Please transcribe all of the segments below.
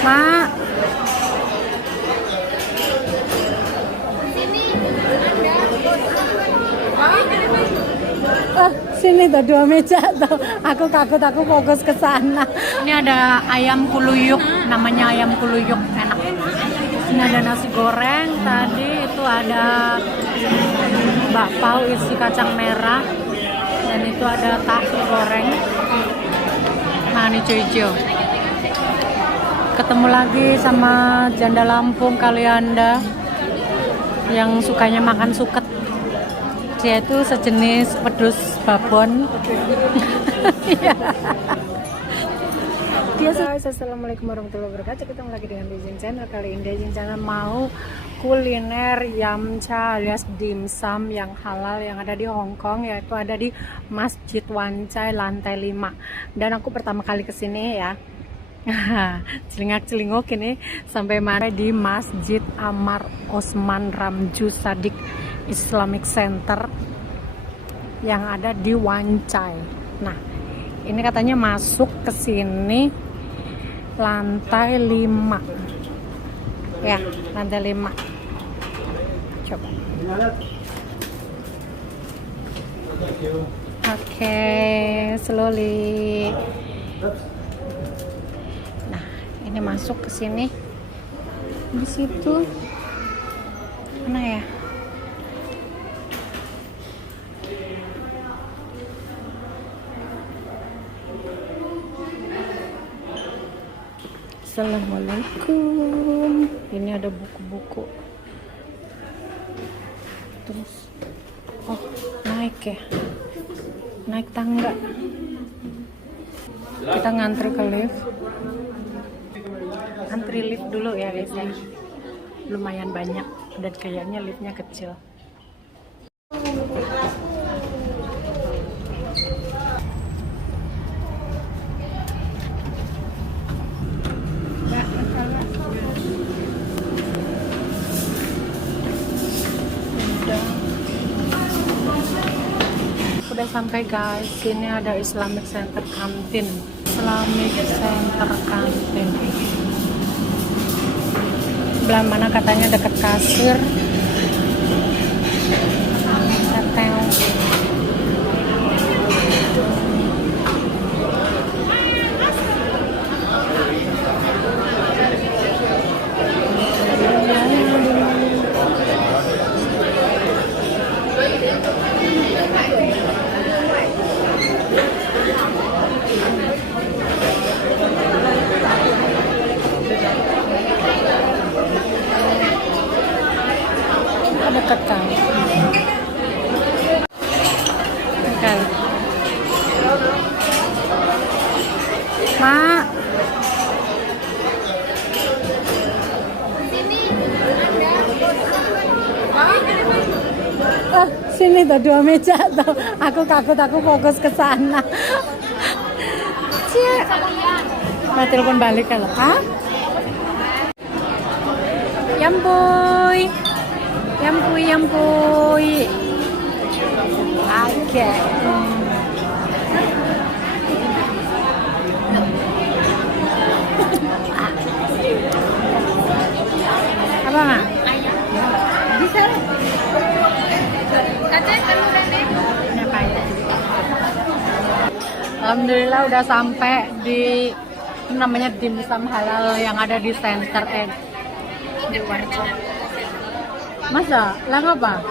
Mak. Sini tuh 2 meja tuh. Aku takut, aku fokus ke sana. Ini ada ayam kuluyuk, namanya ayam kuluyuk, enak. Ini ada nasi goreng, tadi itu ada bakpao isi kacang merah, dan itu ada tahu goreng. Nah, ini hijau-hijau. Ketemu lagi sama janda Lampung kali Anda yang sukanya makan suket. Dia itu sejenis pedus babon. Guys, assalamualaikum warahmatullahi wabarakatuh. Ketemu lagi dengan Dejing Channel. Kali ini Dejing Channel mau kuliner yamcha alias dimsum yang halal yang ada di Hong Kong, yaitu ada di Masjid Wan Chai lantai 5. Dan aku pertama kali kesini ya. Celingak-celinguk ini sampai mana di Masjid Amar Osman Ramju Sadik Islamic Center yang ada di Wan Chai. Nah, ini katanya masuk ke sini lantai 5. Ya, lantai 5. Coba. Oke, slowly. Nah, ini masuk ke sini. Di situ mana ya? Assalamualaikum. Ini ada buku-buku. Terus, oh naik ya, naik tangga. Kita ngantri ke lift. Antri lift dulu ya guys ya. Lumayan banyak dan kayaknya liftnya kecil. Udah sampai guys, sini ada Islamic Center kantin. Islamic Center kantin. Belah mana katanya dekat kasir. Dekat kan? Dekat. Mak. Sini tuh 2 meja tuh. Aku takut, aku fokus ke sana. Cie. Mau telepon balik kalau? Hah? Yamboy. Yampuy. Oke. Apa nggak? Bisa. Alhamdulillah udah sampai di namanya dimsum halal yang ada di center di Wan Chai. Masa? Lah apa?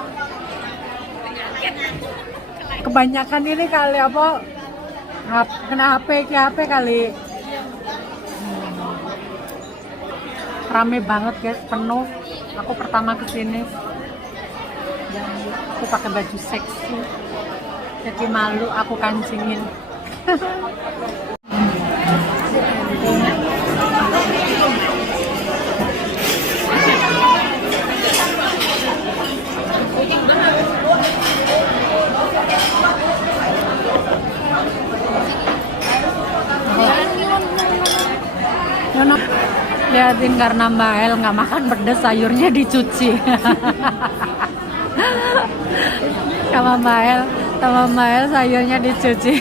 Kebanyakan ini kali apa? Kena HP kali. Rame banget guys, penuh. Aku pertama kesini dan aku pakai baju seksi. Jadi malu aku kancingin. Liatin karena Mbak El nggak makan pedas, sayurnya dicuci. sama Mbak El sayurnya dicuci.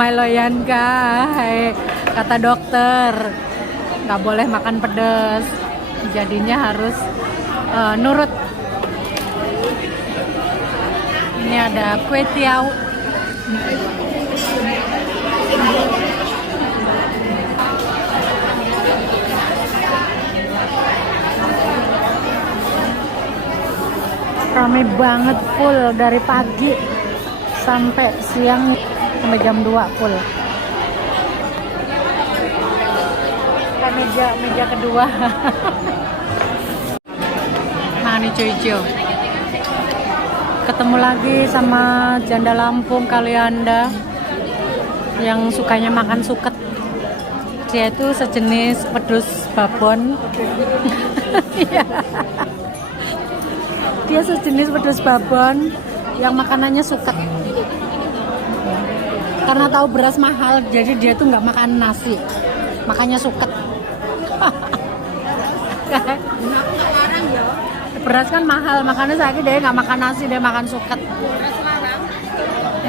Lumayan guys, kata dokter nggak boleh makan pedas, jadinya harus nurut. Ini ada kue tiaw. Ramai banget, full dari pagi sampai siang, sampai jam 2 full. Meja kedua. Nah ini hijau. Ketemu lagi sama janda Lampung kali Anda yang sukanya makan suket. Dia itu sejenis wedhus babon. Dia sejenis wedhus babon yang makanannya suket. Karena tahu beras mahal, jadi dia tuh nggak makan nasi, makanya suket. Beras kan mahal, makanya saya dia nggak makan nasi, dia makan suket.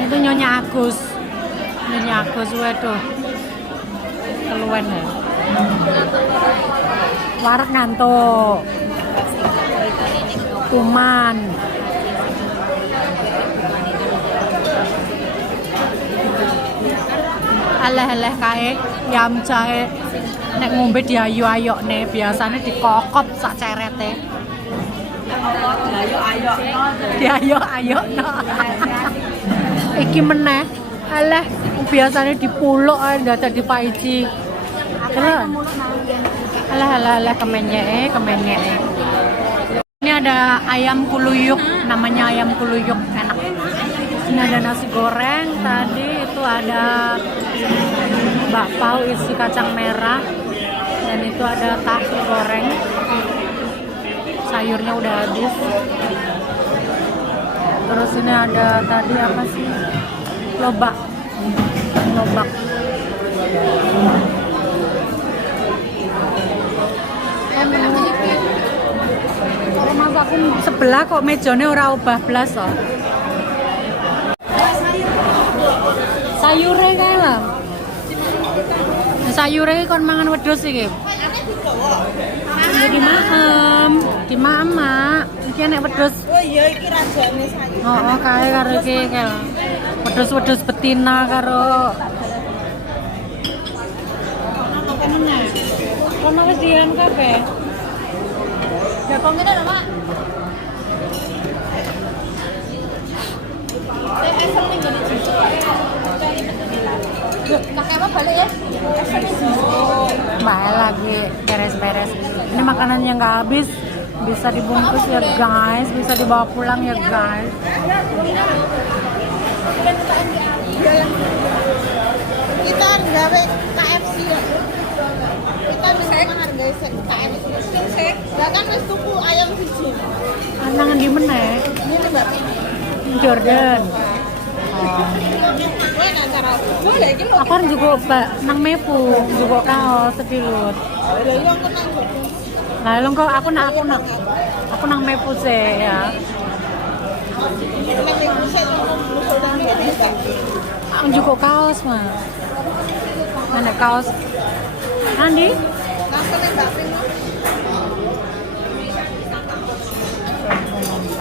Itu Nyonya Agus. Nyonya Agus, waduh, keluwen ya. Warak ngantuk. Kuman. Aleh-aleh kae yam jahe nek ngombe diayu-ayok nih, biasanya dikokop sak cerete. Diayu-ayok no. Iki meneh aleh biasanya dipuluk ae ndak ada dipaiji. Terus aleh kemenyek. Ini ada ayam kuluyuk, namanya ayam kuluyuk, enak. Ini ada nasi goreng, tadi itu ada bakpao isi kacang merah, dan itu ada tahu goreng. Sayurnya udah habis. Terus ini ada tadi apa sih? Lobak. Masa aku sebelah kok mejone ora obah blas to. Sayure kae lho. Sayure kon mangan wedhus iki. Di maem, Mak. Iki nek wedhus. Oh iya iki rajane sayur. Oh, kae karo iki kae. Wedhus betina karo apa meneh? Kono wis dian kabeh. Ya kok ngene lho, Mak. Esem ning ngene iki. Pakai apa balik ya? Mbak lagi beres-beres. Ini makanan yang nggak habis, bisa dibungkus ya guys, bisa dibawa pulang ya guys. Kita gawe KFC ya. Kita bisa menghargai KFC. Ya kan wis tuku ayam siji. Anangan di meneh. Ini Mbak Jordan. Boleh iki lho. Aku kan juga nang mepu, juga kaos sepilut. Lha yo aku nang. Nah, lo kok aku nang mepu sih ya. Aku juga kaos mah. Mana kaos? Andi? Langsung Mbak Pring.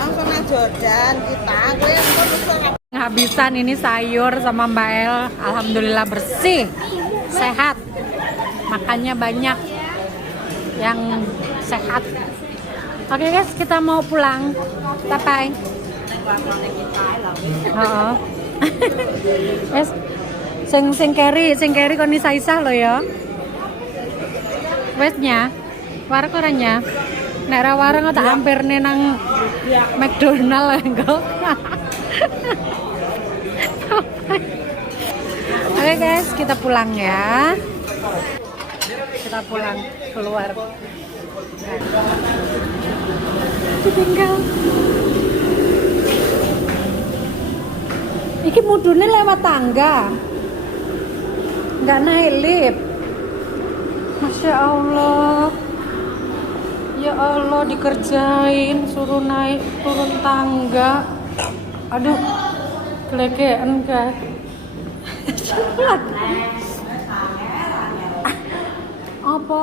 Langsung nang Jordan kita. Kowe engko bisa Habisan ini sayur sama Mbak El, alhamdulillah bersih, sehat, makannya banyak, yang sehat. Oke guys, kita mau pulang. Bye. Oh. Wes, sing keri kon isa-isa lo ya. Wesnya, warek orangnya. Nek ra wareng tak hampir nang McDonald engko. Oke guys, kita pulang ya. Kita pulang keluar. Ditinggal. Iki mudune lewat tangga. Nggak naik lift. Masya Allah. Ya Allah, dikerjain suruh naik turun tangga. Aduh, kelekean kan. Apa?